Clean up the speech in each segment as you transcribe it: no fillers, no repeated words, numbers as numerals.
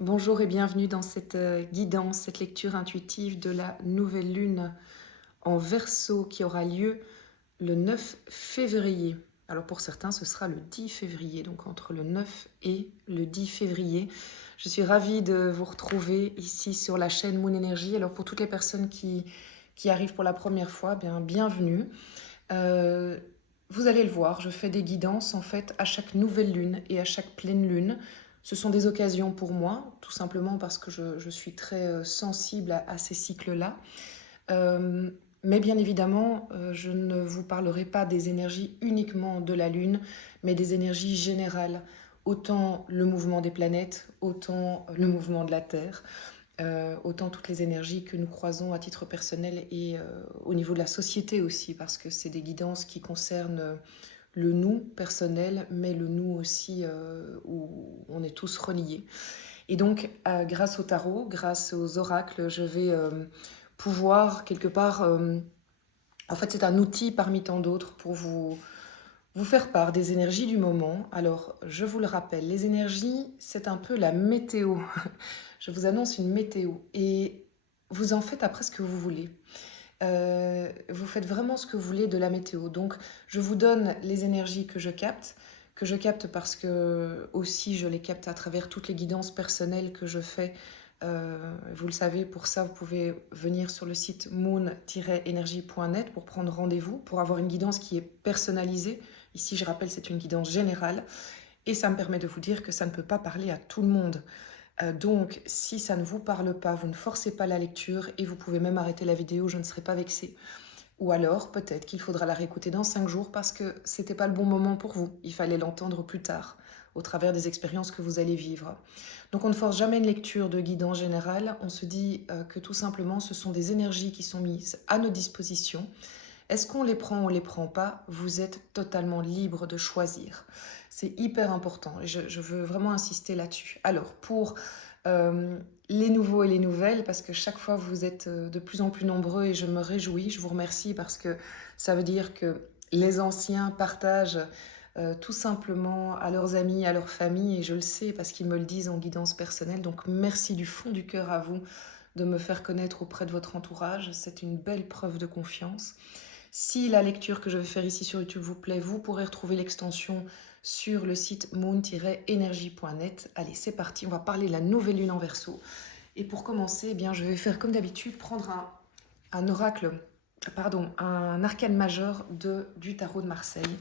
Bonjour et bienvenue dans cette guidance, cette lecture intuitive de la nouvelle lune en Verseau qui aura lieu le 9 février. Alors pour certains, ce sera le 10 février, donc entre le 9 et le 10 février. Je suis ravie de vous retrouver ici sur la chaîne Moon Energy. Alors pour toutes les personnes qui arrivent pour la première fois, bien bienvenue. Euh, Vous allez le voir, je fais des guidances en fait à chaque nouvelle lune et à chaque pleine lune. Ce sont des occasions pour moi, tout simplement parce que je suis très sensible à ces cycles-là. Euh, mais bien évidemment, je ne vous parlerai pas des énergies uniquement de la lune, mais des énergies générales. Autant le mouvement des planètes, autant le mouvement de la Terre, autant toutes les énergies que nous croisons à titre personnel et au niveau de la société aussi, parce que c'est des guidances qui concernent le nous personnel, mais le nous aussi où on est tous reliés. Et donc, grâce au tarot, grâce aux oracles, je vais pouvoir quelque part... en fait, c'est un outil parmi tant d'autres pour vous faire part des énergies du moment. Alors, je vous le rappelle, les énergies, c'est un peu la météo. Je vous annonce une météo et vous en faites après ce que vous voulez. Vous faites vraiment ce que vous voulez de la météo. Donc, je vous donne les énergies que je capte parce que aussi je les capte à travers toutes les guidances personnelles que je fais. Vous le savez, pour ça, vous pouvez venir sur le site moon-energie.net pour prendre rendez-vous, pour avoir une guidance qui est personnalisée. Ici, je rappelle, c'est une guidance générale et ça me permet de vous dire que ça ne peut pas parler à tout le monde. Donc, si ça ne vous parle pas, vous ne forcez pas la lecture et vous pouvez même arrêter la vidéo, je ne serai pas vexée. Ou alors, peut-être qu'il faudra la réécouter dans 5 jours parce que c'était pas le bon moment pour vous. Il fallait l'entendre plus tard, au travers des expériences que vous allez vivre. Donc, on ne force jamais une lecture de guide en général. On se dit que tout simplement, ce sont des énergies qui sont mises à nos dispositions. Est-ce qu'on les prend ou on les prend pas? Vous êtes totalement libre de choisir. C'est hyper important et je veux vraiment insister là-dessus. Alors, pour euh, les nouveaux et les nouvelles, parce que chaque fois vous êtes de plus en plus nombreux et je me réjouis, je vous remercie parce que ça veut dire que les anciens partagent tout simplement à leurs amis, à leur famille, et je le sais parce qu'ils me le disent en guidance personnelle. Donc merci du fond du cœur à vous de me faire connaître auprès de votre entourage. C'est une belle preuve de confiance. Si la lecture que je vais faire ici sur YouTube vous plaît, vous pourrez retrouver l'extension sur le site moon-energie.net. Allez, c'est parti, on va parler de la nouvelle lune en Verseau. Et pour commencer, eh bien, je vais faire comme d'habitude, prendre un oracle, pardon, un arcane majeur du tarot de Marseille.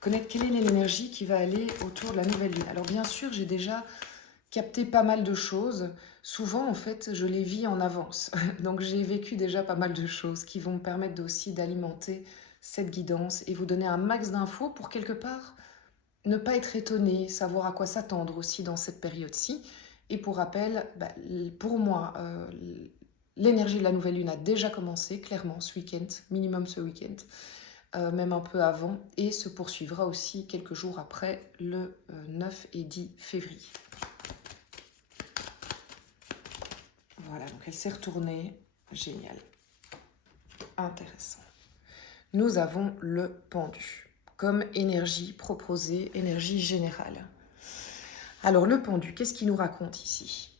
Connaître quelle est l'énergie qui va aller autour de la nouvelle lune. Alors bien sûr, j'ai déjà capté pas mal de choses. Souvent, en fait, je les vis en avance. Donc, j'ai vécu déjà pas mal de choses qui vont me permettre aussi d'alimenter cette guidance et vous donner un max d'infos pour quelque part ne pas être étonné, savoir à quoi s'attendre aussi dans cette période-ci. Et pour rappel, pour moi, l'énergie de la nouvelle lune a déjà commencé, clairement, ce week-end, minimum ce week-end, même un peu avant, et se poursuivra aussi quelques jours après, le 9 et 10 février. Voilà, donc elle s'est retournée. Génial. Intéressant. Nous avons le pendu comme énergie proposée, énergie générale. Alors le pendu, qu'est-ce qu'il nous raconte ici?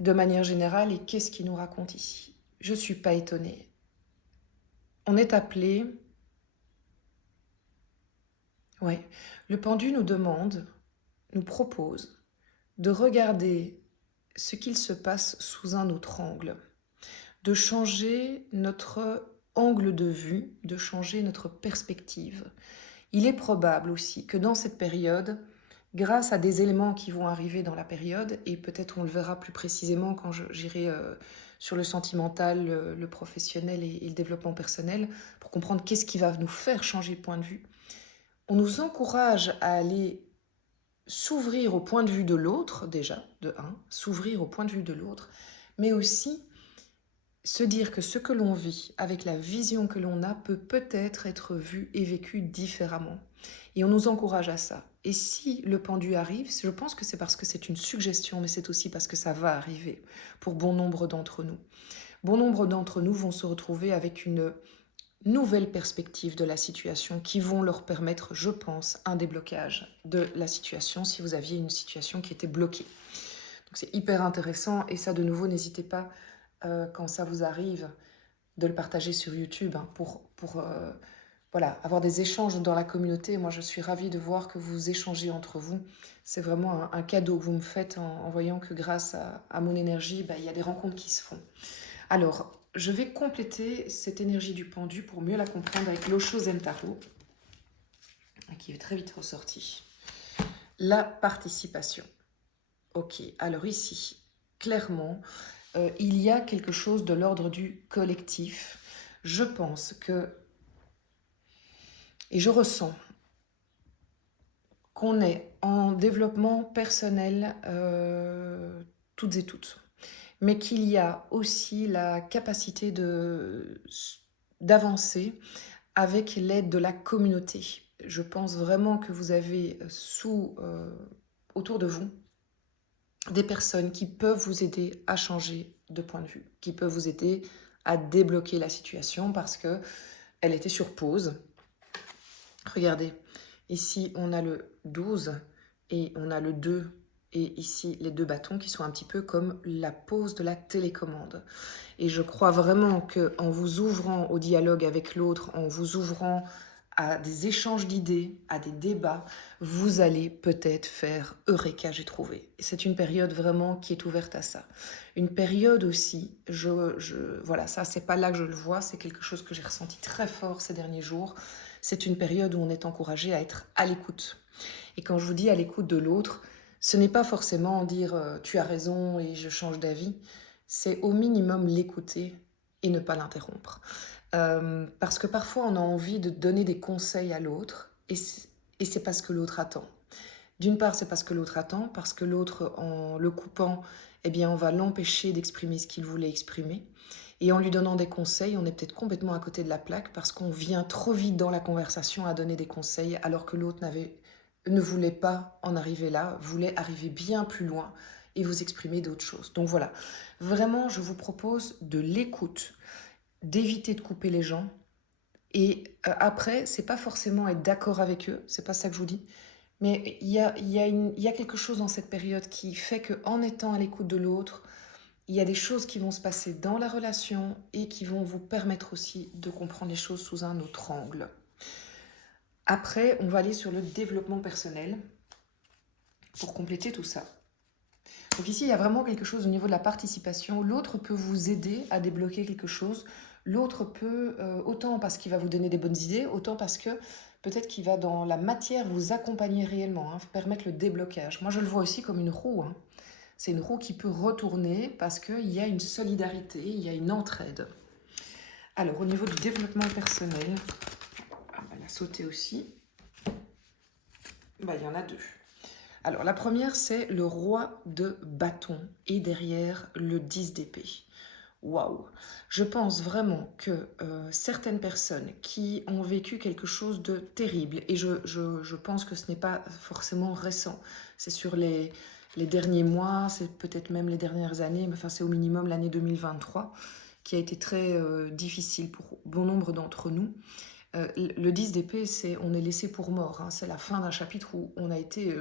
De manière générale, et qu'est-ce qu'il nous raconte ici? Je ne suis pas étonnée. On est appelé... Ouais, le pendu nous demande, nous propose de regarder ce qu'il se passe sous un autre angle, de changer notre angle de vue, de changer notre perspective. Il est probable aussi que dans cette période, grâce à des éléments qui vont arriver dans la période, et peut-être on le verra plus précisément quand j'irai sur le sentimental, le professionnel et le développement personnel, pour comprendre qu'est-ce qui va nous faire changer de point de vue, on nous encourage à aller s'ouvrir au point de vue de l'autre, déjà, de un, s'ouvrir au point de vue de l'autre, mais aussi se dire que ce que l'on vit avec la vision que l'on a peut peut-être être vu et vécu différemment. Et on nous encourage à ça. Et si le pendu arrive, je pense que c'est parce que c'est une suggestion, mais c'est aussi parce que ça va arriver pour bon nombre d'entre nous. Bon nombre d'entre nous vont se retrouver avec une nouvelle perspective de la situation qui vont leur permettre, je pense, un déblocage de la situation si vous aviez une situation qui était bloquée. Donc C'est hyper intéressant et ça, de nouveau, n'hésitez pas, quand ça vous arrive, de le partager sur YouTube hein, pour voilà, avoir des échanges dans la communauté. Moi, je suis ravie de voir que vous échangez entre vous. C'est vraiment un cadeau que vous me faites en voyant que grâce à mon énergie, bah, il y a des rencontres qui se font. Alors, je vais compléter cette énergie du pendu pour mieux la comprendre avec l'Osho Zen Tarot, qui est très vite ressorti. La participation. Ok, alors ici, clairement, il y a quelque chose de l'ordre du collectif. Je pense que, et je ressens, qu'on est en développement personnel toutes et toutes, mais qu'il y a aussi la capacité d'avancer avec l'aide de la communauté. Je pense vraiment que vous avez autour de vous des personnes qui peuvent vous aider à changer de point de vue, qui peuvent vous aider à débloquer la situation parce que elle était sur pause. Regardez, ici on a le 12 et on a le 2 et ici les deux bâtons qui sont un petit peu comme la pause de la télécommande. Et je crois vraiment qu'en vous ouvrant au dialogue avec l'autre, en vous ouvrant à des échanges d'idées, à des débats, vous allez peut-être faire Eureka, j'ai trouvé. C'est une période vraiment qui est ouverte à ça. Une période aussi, voilà, ça c'est pas là que je le vois, c'est quelque chose que j'ai ressenti très fort ces derniers jours. C'est une période où on est encouragé à être à l'écoute. Et quand je vous dis à l'écoute de l'autre, ce n'est pas forcément dire tu as raison et je change d'avis, c'est au minimum l'écouter et ne pas l'interrompre. Parce que parfois on a envie de donner des conseils à l'autre et c'est parce que l'autre attend. D'une part, c'est parce que l'autre attend, parce que l'autre, en le coupant, eh bien, on va l'empêcher d'exprimer ce qu'il voulait exprimer. Et en lui donnant des conseils, on est peut-être complètement à côté de la plaque parce qu'on vient trop vite dans la conversation à donner des conseils alors que l'autre ne voulait pas en arriver là, voulait arriver bien plus loin et vous exprimer d'autres choses. Donc voilà, vraiment, je vous propose de l'écoute, d'éviter de couper les gens. Et après, c'est pas forcément être d'accord avec eux, c'est pas ça que je vous dis, mais il y a quelque chose dans cette période qui fait qu'en étant à l'écoute de l'autre, il y a des choses qui vont se passer dans la relation et qui vont vous permettre aussi de comprendre les choses sous un autre angle. Après, on va aller sur le développement personnel pour compléter tout ça. Donc ici, il y a vraiment quelque chose au niveau de la participation. L'autre peut vous aider à débloquer quelque chose. L'autre peut, autant parce qu'il va vous donner des bonnes idées, autant parce que peut-être qu'il va dans la matière vous accompagner réellement, hein, permettre le déblocage. Moi, je le vois aussi comme une roue. Hein. C'est une roue qui peut retourner parce qu'il y a une solidarité, il y a une entraide. Alors, au niveau du développement personnel, elle a sauté aussi. Il y en a deux. Alors, la première, c'est le roi de bâton et derrière le 10 d'épée. Waouh! Je pense vraiment que certaines personnes qui ont vécu quelque chose de terrible, et je pense que ce n'est pas forcément récent, c'est sur les derniers mois, c'est peut-être même les dernières années, mais enfin c'est au minimum l'année 2023, qui a été très difficile pour bon nombre d'entre nous. Le 10 d'épée, on est laissé pour mort, hein, c'est la fin d'un chapitre où on a été...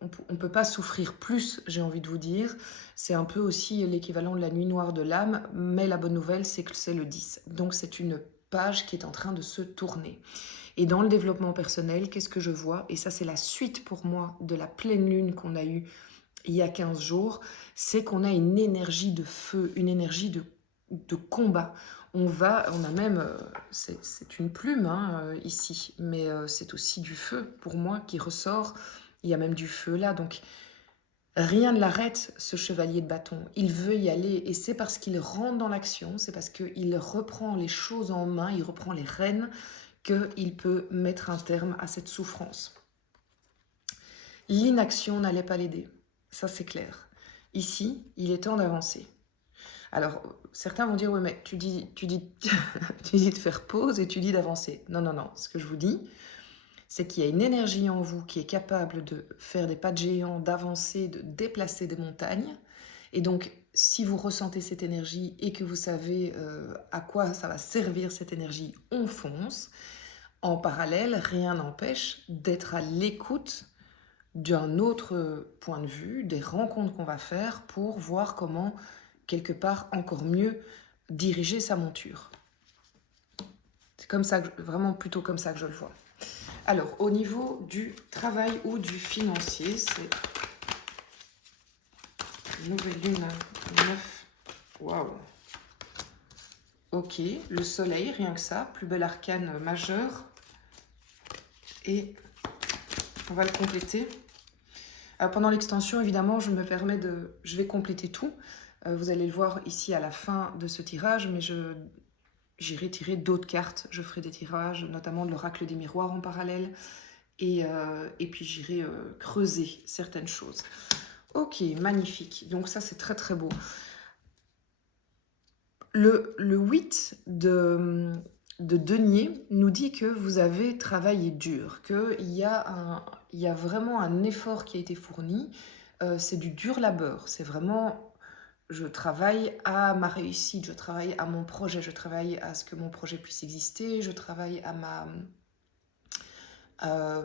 on ne peut pas souffrir plus, j'ai envie de vous dire. C'est un peu aussi l'équivalent de la nuit noire de l'âme, mais la bonne nouvelle, c'est que c'est le 10. Donc c'est une page qui est en train de se tourner. Et dans le développement personnel, qu'est-ce que je vois? Et ça, c'est la suite pour moi de la pleine lune qu'on a eue il y a 15 jours, c'est qu'on a une énergie de feu, une énergie de combat. On a même, c'est une plume hein, ici, mais c'est aussi du feu pour moi qui ressort. Il y a même du feu là, donc rien ne l'arrête, ce chevalier de bâton. Il veut y aller et c'est parce qu'il rentre dans l'action, c'est parce qu'il reprend les choses en main, il reprend les rênes, qu'il peut mettre un terme à cette souffrance. L'inaction n'allait pas l'aider, ça c'est clair. Ici, il est temps d'avancer. Alors, certains vont dire, oui, mais tu dis, tu dis de faire pause et tu dis d'avancer. Non, non, non, ce que je vous dis, c'est qu'il y a une énergie en vous qui est capable de faire des pas de géant, d'avancer, de déplacer des montagnes. Et donc, si vous ressentez cette énergie et que vous savez à quoi ça va servir cette énergie, on fonce. En parallèle, rien n'empêche d'être à l'écoute d'un autre point de vue, des rencontres qu'on va faire pour voir comment, quelque part, encore mieux diriger sa monture. C'est comme ça, vraiment plutôt comme ça que je le vois. Alors, au niveau du travail ou du financier, c'est nouvelle lune 9. Waouh! Ok, le soleil, rien que ça, plus bel arcane majeur. Et on va le compléter. Alors, pendant l'extension, évidemment, je vais compléter tout. Vous allez le voir ici à la fin de ce tirage, mais j'irai tirer d'autres cartes. Je ferai des tirages, notamment de l'oracle des miroirs en parallèle. Et puis j'irai creuser certaines choses. Ok, magnifique. Donc ça, c'est très très beau. Le 8 de denier nous dit que vous avez travaillé dur, qu'il y a vraiment un effort qui a été fourni. C'est du dur labeur. C'est vraiment, je travaille à ma réussite, je travaille à mon projet, je travaille à ce que mon projet puisse exister, je travaille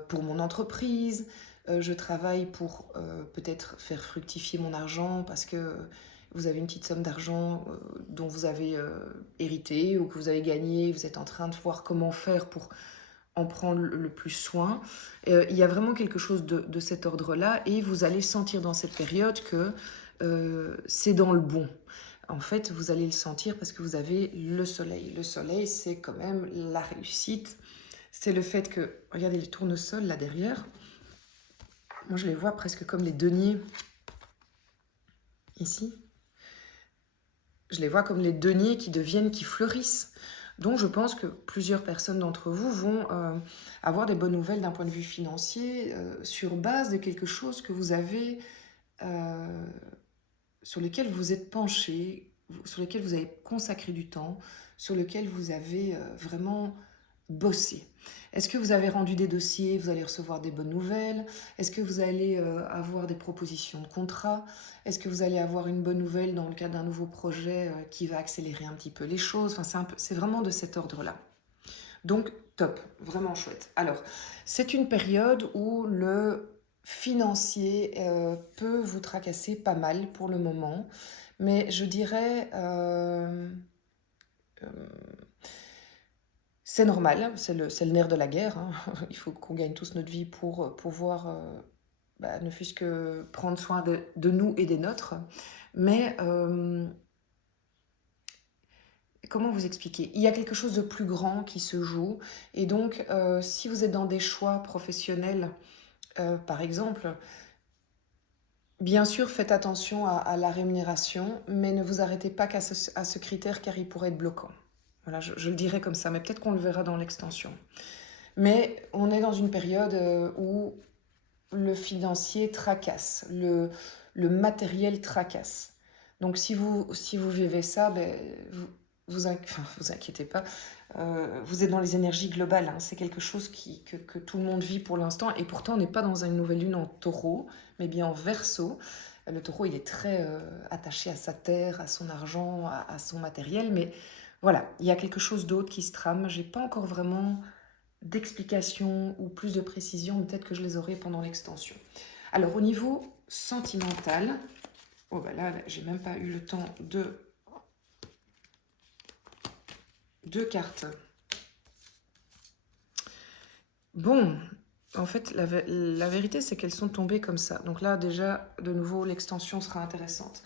pour mon entreprise, je travaille pour peut-être faire fructifier mon argent parce que vous avez une petite somme d'argent dont vous avez hérité ou que vous avez gagné, vous êtes en train de voir comment faire pour en prendre le plus soin. Il y a vraiment quelque chose de cet ordre-là et vous allez sentir dans cette période que c'est dans le bon. En fait, vous allez le sentir parce que vous avez le soleil. Le soleil, c'est quand même la réussite. C'est le fait que, regardez les tournesols là derrière, moi je les vois presque comme les deniers, ici. Je les vois comme les deniers qui fleurissent. Donc je pense que plusieurs personnes d'entre vous vont avoir des bonnes nouvelles d'un point de vue financier sur base de quelque chose que vous avez, sur lequel vous êtes penché, sur lequel vous avez consacré du temps, sur lequel vous avez vraiment bossé. Est-ce que vous avez rendu des dossiers, vous allez recevoir des bonnes nouvelles? Est-ce que vous allez avoir des propositions de contrat? Est-ce que vous allez avoir une bonne nouvelle dans le cadre d'un nouveau projet qui va accélérer un petit peu les choses? Enfin, c'est vraiment de cet ordre-là. Donc, top, vraiment chouette. Alors, c'est une période où le financier peut vous tracasser pas mal pour le moment, mais je dirais... c'est normal, c'est le nerf de la guerre. Hein. Il faut qu'on gagne tous notre vie pour pouvoir, ne fût-ce que prendre soin de nous et des nôtres. Mais comment vous expliquer? Il y a quelque chose de plus grand qui se joue. Et donc, si vous êtes dans des choix professionnels, par exemple, bien sûr, faites attention à la rémunération, mais ne vous arrêtez pas qu'à ce critère car il pourrait être bloquant. Voilà, je le dirais comme ça, mais peut-être qu'on le verra dans l'extension. Mais on est dans une période où le financier tracasse, le matériel tracasse. Donc si vous vivez ça, vous inquiétez pas, vous êtes dans les énergies globales, hein. C'est quelque chose que tout le monde vit pour l'instant, et pourtant on n'est pas dans une nouvelle lune en taureau, mais bien en verseau. Le taureau, il est très attaché à sa terre, à son argent, à son matériel, mais voilà, il y a quelque chose d'autre qui se trame. J'ai pas encore vraiment d'explications ou plus de précisions, peut-être que je les aurai pendant l'extension. Alors au niveau sentimental, oh bah là j'ai même pas eu le temps de deux cartes. Bon, en fait la vérité c'est qu'elles sont tombées comme ça. Donc là déjà de nouveau l'extension sera intéressante.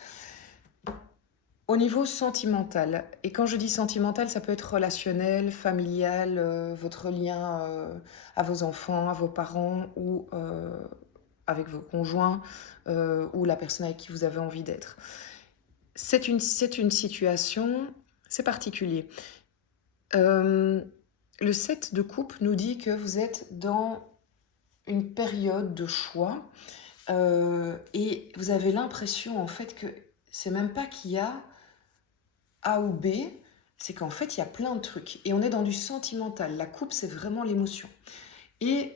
Au niveau sentimental, et quand je dis sentimental, ça peut être relationnel, familial, votre lien à vos enfants, à vos parents ou avec vos conjoints ou la personne avec qui vous avez envie d'être. C'est une situation, c'est particulier. Le 7 de coupe nous dit que vous êtes dans une période de choix et vous avez l'impression en fait que c'est même pas qu'il y a A ou B, c'est qu'en fait il y a plein de trucs et on est dans du sentimental. La coupe c'est vraiment l'émotion. Et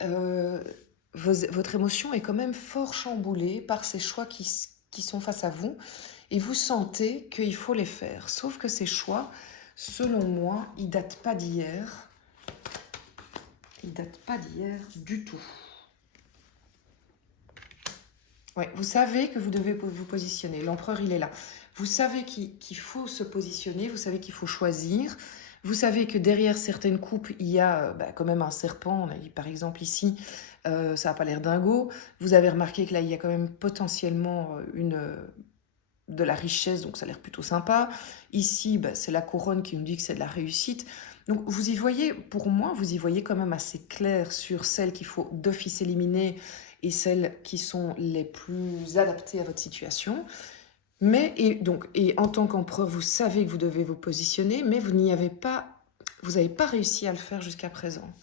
votre émotion est quand même fort chamboulée par ces choix qui sont face à vous et vous sentez qu'il faut les faire. Sauf que ces choix, selon moi, ils datent pas d'hier. Ils datent pas d'hier du tout. Ouais, vous savez que vous devez vous positionner. L'empereur, il est là. Vous savez qu'il faut se positionner, vous savez qu'il faut choisir. Vous savez que derrière certaines coupes, il y a quand même un serpent. On a dit, par exemple ici, ça n'a pas l'air dingo. Vous avez remarqué que là, il y a quand même potentiellement de la richesse, donc ça a l'air plutôt sympa. Ici, c'est la couronne qui nous dit que c'est de la réussite. Donc vous y voyez, pour moi, vous y voyez quand même assez clair sur celles qu'il faut d'office éliminer et celles qui sont les plus adaptées à votre situation. Et en tant qu'empereur, vous savez que vous devez vous positionner, mais vous n'avez pas réussi à le faire jusqu'à présent.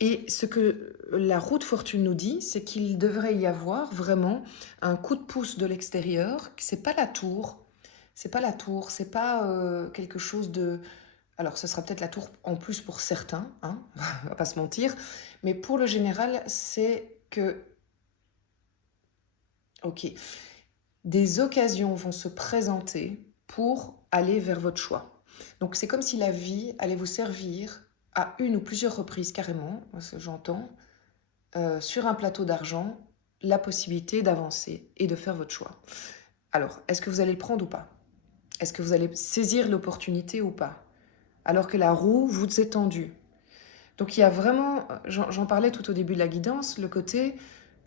Et ce que la roue de fortune nous dit, c'est qu'il devrait y avoir vraiment un coup de pouce de l'extérieur. C'est pas la tour, c'est pas quelque chose de. Alors, ce sera peut-être la tour en plus pour certains, hein, on va pas se mentir, mais pour le général, c'est que, ok, des occasions vont se présenter pour aller vers votre choix. Donc, c'est comme si la vie allait vous servir à une ou plusieurs reprises carrément, ce que j'entends, sur un plateau d'argent, la possibilité d'avancer et de faire votre choix. Alors, est-ce que vous allez le prendre ou pas? Est-ce que vous allez saisir l'opportunité ou pas? Alors que la roue vous est tendue. Donc il y a vraiment, j'en parlais tout au début de la guidance, le côté,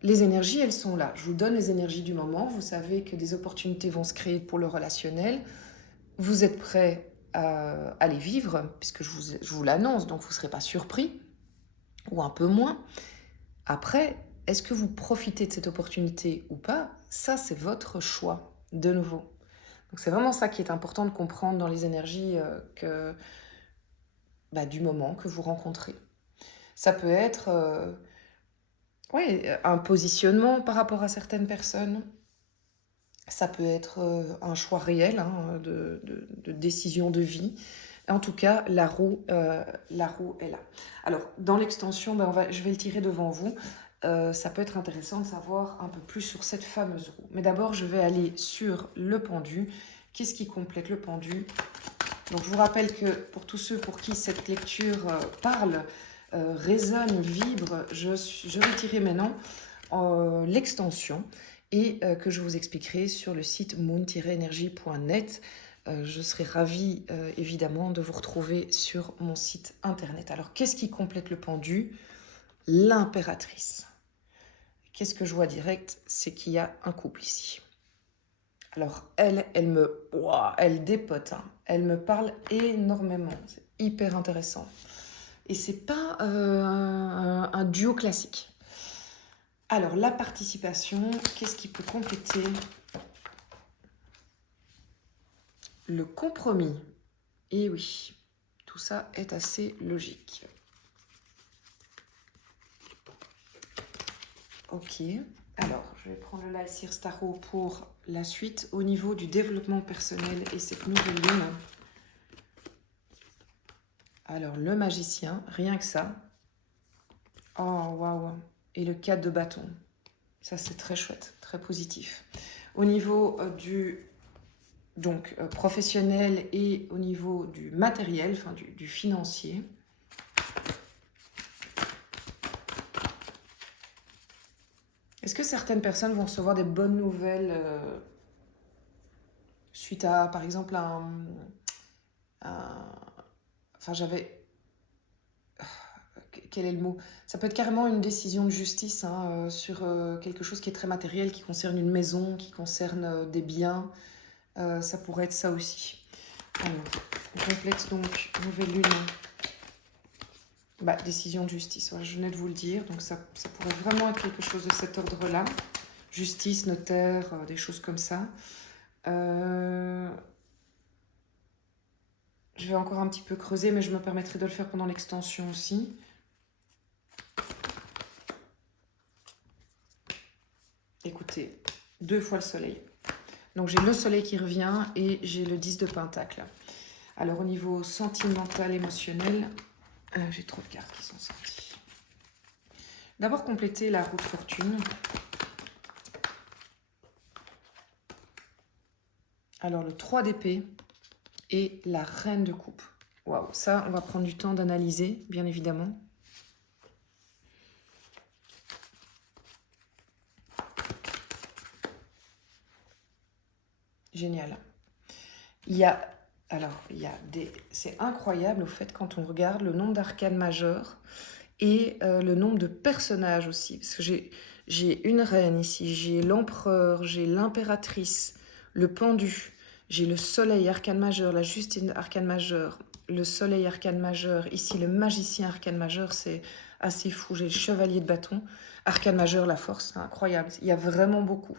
les énergies, elles sont là. Je vous donne les énergies du moment. Vous savez que des opportunités vont se créer pour le relationnel. Vous êtes prêt à les vivre, puisque je vous l'annonce, donc vous ne serez pas surpris, ou un peu moins. Après, est-ce que vous profitez de cette opportunité ou pas? Ça, c'est votre choix, de nouveau. Donc c'est vraiment ça qui est important de comprendre dans les énergies du moment que vous rencontrez. Ça peut être un positionnement par rapport à certaines personnes. Ça peut être un choix réel de décision de vie. En tout cas, la roue est là. Alors, dans l'extension, je vais le tirer devant vous. Ça peut être intéressant de savoir un peu plus sur cette fameuse roue. Mais d'abord, je vais aller sur le pendu. Qu'est-ce qui complète le pendu? Donc, je vous rappelle que pour tous ceux pour qui cette lecture parle, résonne, vibre, je vais tirer maintenant l'extension et que je vous expliquerai sur le site moon-energie.net. Je serai ravie évidemment de vous retrouver sur mon site internet. Alors qu'est-ce qui complète le pendu? L'impératrice. Qu'est-ce que je vois direct? C'est qu'il y a un couple ici. Alors elle dépote, hein. Elle me parle énormément, c'est hyper intéressant. Et c'est pas un duo classique. Alors la participation, qu'est-ce qui peut compléter? Le compromis. Et oui, tout ça est assez logique. Ok, alors je vais prendre le Lycir Starro pour la suite au niveau du développement personnel et cette nouvelle lune. Alors le magicien, rien que ça. Oh waouh. Et le 4 de bâton. Ça c'est très chouette, très positif. Au niveau professionnel et au niveau du matériel, enfin du financier. Est-ce que certaines personnes vont recevoir des bonnes nouvelles suite à, par exemple, quel est le mot? Ça peut être carrément une décision de justice sur quelque chose qui est très matériel, qui concerne une maison, qui concerne des biens. Ça pourrait être ça aussi. Alors, on complète donc nouvelle lune. Décision de justice, voilà, je venais de vous le dire. Donc ça pourrait vraiment être quelque chose de cet ordre-là. Justice, notaire, des choses comme ça. Je vais encore un petit peu creuser, mais je me permettrai de le faire pendant l'extension aussi. Écoutez, 2 fois le soleil. Donc j'ai le soleil qui revient et j'ai le 10 de pentacle. Alors au niveau sentimental, émotionnel, j'ai trop de cartes qui sont sorties. D'abord compléter la roue de fortune. Alors le 3 d'épée et la reine de coupe. Waouh, ça on va prendre du temps d'analyser, bien évidemment. Génial. Il y a, alors, il y a des, c'est incroyable au fait quand on regarde le nombre d'arcanes majeures et le nombre de personnages aussi. Parce que j'ai une reine ici, j'ai l'empereur, j'ai l'impératrice, le pendu, j'ai le soleil arcane majeur, la Justine arcane majeure, le soleil arcane majeur, ici le magicien arcane majeur, c'est assez fou. J'ai le chevalier de bâton, arcane majeur, la force, c'est incroyable. Il y a vraiment beaucoup.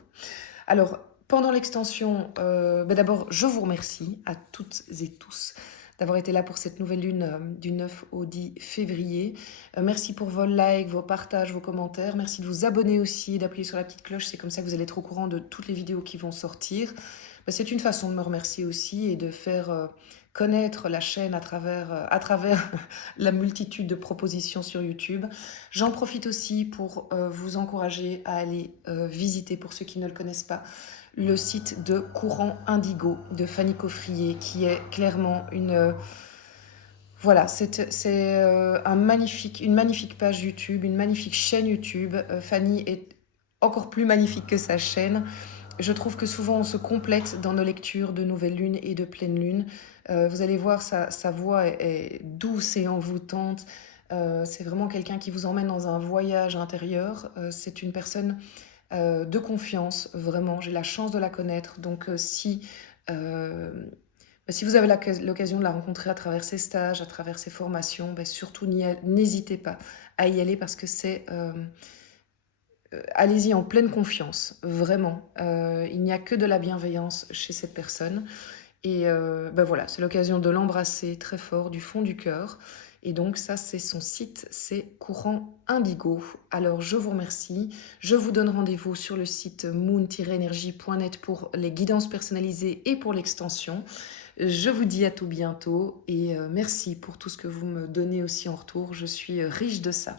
Alors, pendant l'extension, d'abord, je vous remercie à toutes et tous d'avoir été là pour cette nouvelle lune du 9 au 10 février. Merci pour vos likes, vos partages, vos commentaires. Merci de vous abonner aussi, d'appuyer sur la petite cloche. C'est comme ça que vous allez être au courant de toutes les vidéos qui vont sortir. C'est une façon de me remercier aussi et de faire connaître la chaîne à travers la multitude de propositions sur YouTube. J'en profite aussi pour vous encourager à aller visiter, pour ceux qui ne le connaissent pas, le site de Courant Indigo de Fanny Coffrier, qui est clairement une... voilà, c'est une magnifique page YouTube, une magnifique chaîne YouTube. Fanny est encore plus magnifique que sa chaîne. Je trouve que souvent on se complète dans nos lectures de nouvelle lune et de pleine lune. Vous allez voir, sa voix est douce et envoûtante. C'est vraiment quelqu'un qui vous emmène dans un voyage intérieur. C'est une personne de confiance, vraiment. J'ai la chance de la connaître. Donc euh, si vous avez l'occasion de la rencontrer à travers ses stages, à travers ses formations, surtout n'hésitez pas à y aller parce que c'est... allez-y en pleine confiance, vraiment. Il n'y a que de la bienveillance chez cette personne. Et voilà, c'est l'occasion de l'embrasser très fort du fond du cœur. Et donc ça, c'est son site, c'est Courant Indigo. Alors je vous remercie. Je vous donne rendez-vous sur le site moon-energie.net pour les guidances personnalisées et pour l'extension. Je vous dis à tout bientôt et merci pour tout ce que vous me donnez aussi en retour. Je suis riche de ça.